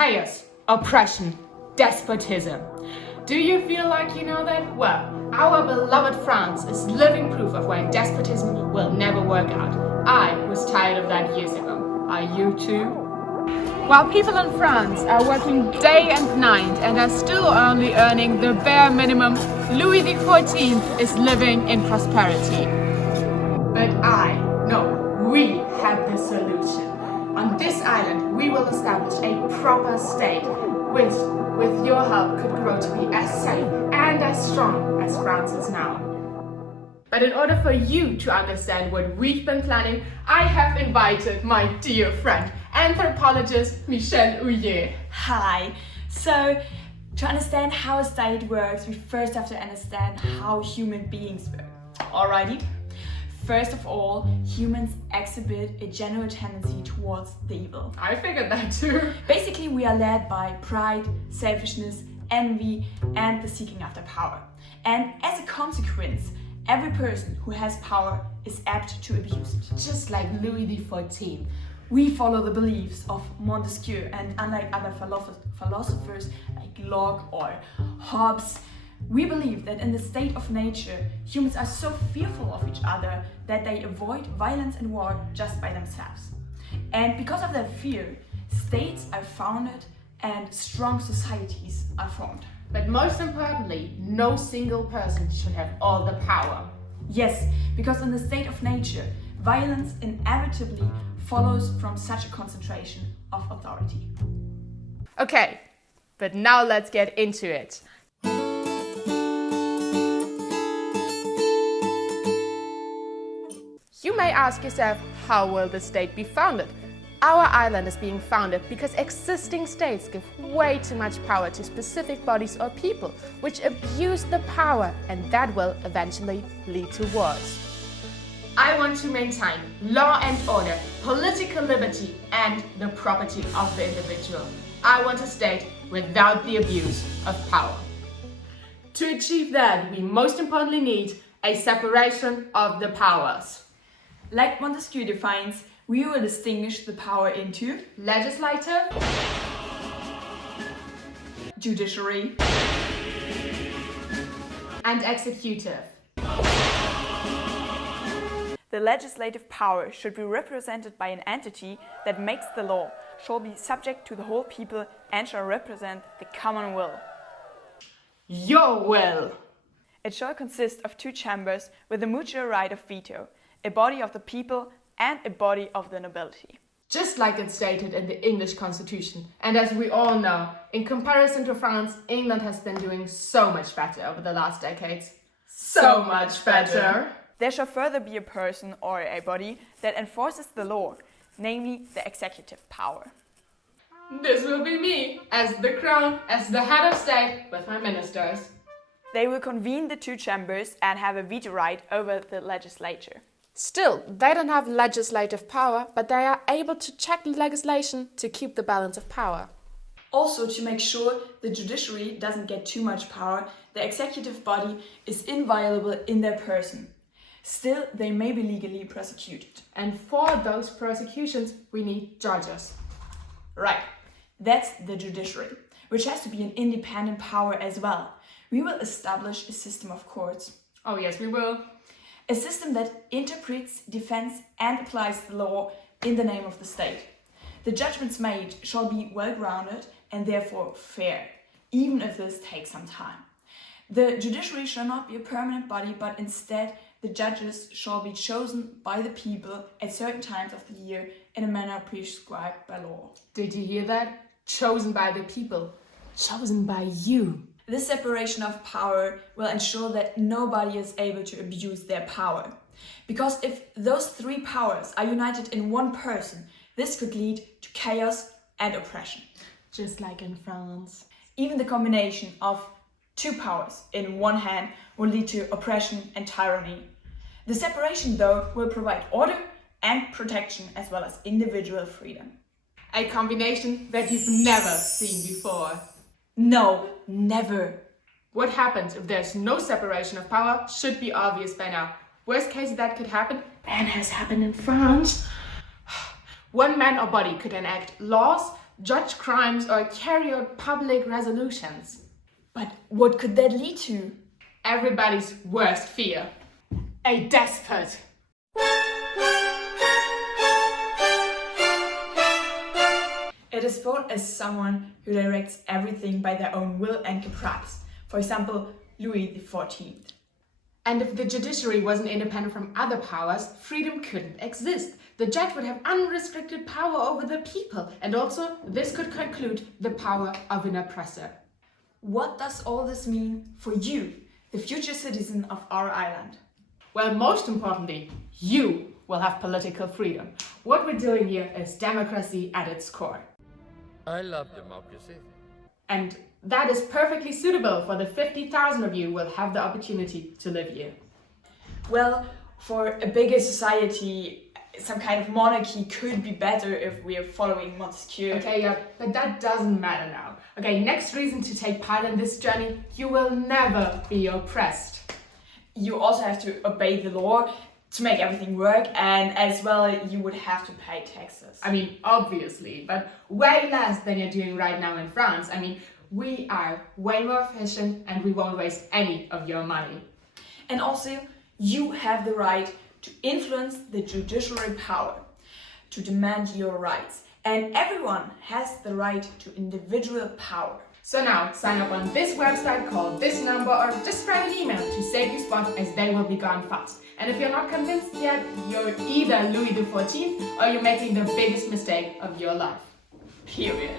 chaos, oppression, despotism. Do you feel like you know that? Well, our beloved France is living proof of why despotism will never work out. I was tired of that years ago. Are you too? While people in France are working day and night and are still only earning the bare minimum, Louis XIV is living in prosperity. But we have the solution. On this island, we will establish a proper state, which, with your help, could grow to be as safe and as strong as France is now. But in order for you to understand what we've been planning, I have invited my dear friend, anthropologist Michelle Houillet. Hi. So, to understand how a state works, we first have to understand how human beings work. Alrighty? First of all, humans exhibit a general tendency towards the evil. I figured that too. Basically, we are led by pride, selfishness, envy, and the seeking after power. And as a consequence, every person who has power is apt to abuse it. Just like Louis XIV. We follow the beliefs of Montesquieu, and unlike other philosophers like Locke or Hobbes, we believe that in the state of nature, humans are so fearful of each other that they avoid violence and war just by themselves. And because of that fear, states are founded and strong societies are formed. But most importantly, no single person should have all the power. Yes, because in the state of nature, violence inevitably follows from such a concentration of authority. Okay, but now let's get into it. You may ask yourself, how will the state be founded? Our island is being founded because existing states give way too much power to specific bodies or people, which abuse the power, and that will eventually lead to wars. I want to maintain law and order, political liberty, and the property of the individual. I want a state without the abuse of power. To achieve that, we most importantly need a separation of the powers. Like Montesquieu defines, we will distinguish the power into legislative, judiciary, and executive. The legislative power should be represented by an entity that makes the law, shall be subject to the whole people, and shall represent the common will. Your will! It shall consist of two chambers with a mutual right of veto, a body of the people and a body of the nobility. Just like it's stated in the English Constitution. And as we all know, in comparison to France, England has been doing so much better over the last decades. So much better! There shall further be a person or a body that enforces the law, namely the executive power. This will be me, as the crown, as the head of state, with my ministers. They will convene the two chambers and have a veto right over the legislature. Still, they don't have legislative power, but they are able to check the legislation to keep the balance of power. Also, to make sure the judiciary doesn't get too much power, the executive body is inviolable in their person. Still, they may be legally prosecuted. And for those prosecutions, we need judges. Right, that's the judiciary, which has to be an independent power as well. We will establish a system of courts. Oh yes, we will. A system that interprets, defends and applies the law in the name of the state. The judgments made shall be well-grounded and therefore fair, even if this takes some time. The judiciary shall not be a permanent body, but instead the judges shall be chosen by the people at certain times of the year in a manner prescribed by law. Did you hear that? Chosen by the people. Chosen by you. This separation of power will ensure that nobody is able to abuse their power. Because if those three powers are united in one person, this could lead to chaos and oppression. Just like in France. Even the combination of two powers in one hand will lead to oppression and tyranny. The separation, though, will provide order and protection as well as individual freedom. A combination that you've never seen before. No, never. What happens if there's no separation of power should be obvious by now. Worst case that could happen, and has happened in France. One man or body could enact laws judge crimes, or carry out public resolutions. But what could that lead to? Everybody's worst fear: a despot. A despot is someone who directs everything by their own will and caprice. For example, Louis XIV. And if the judiciary wasn't independent from other powers, freedom couldn't exist. The judge would have unrestricted power over the people, and also this could conclude the power of an oppressor. What does all this mean for you, the future citizen of our island? Well, most importantly, you will have political freedom. What we're doing here is democracy at its core. I love democracy. And that is perfectly suitable for the 50,000 of you who will have the opportunity to live here. Well, for a bigger society, some kind of monarchy could be better if we are following Montesquieu. Okay, yeah, but that doesn't matter now. Okay, next reason to take part in this journey: you will never be oppressed. You also have to obey the law to make everything work, and as well you would have to pay taxes. I mean, obviously, but way less than you're doing right now in France. I mean, we are way more efficient and we won't waste any of your money. And also, you have the right to influence the judiciary power, to demand your rights. And everyone has the right to individual power. So now, sign up on this website, call this number, or just write an email to save your spot, as they will be gone fast. And if you're not convinced yet, you're either Louis XIV or you're making the biggest mistake of your life. Period.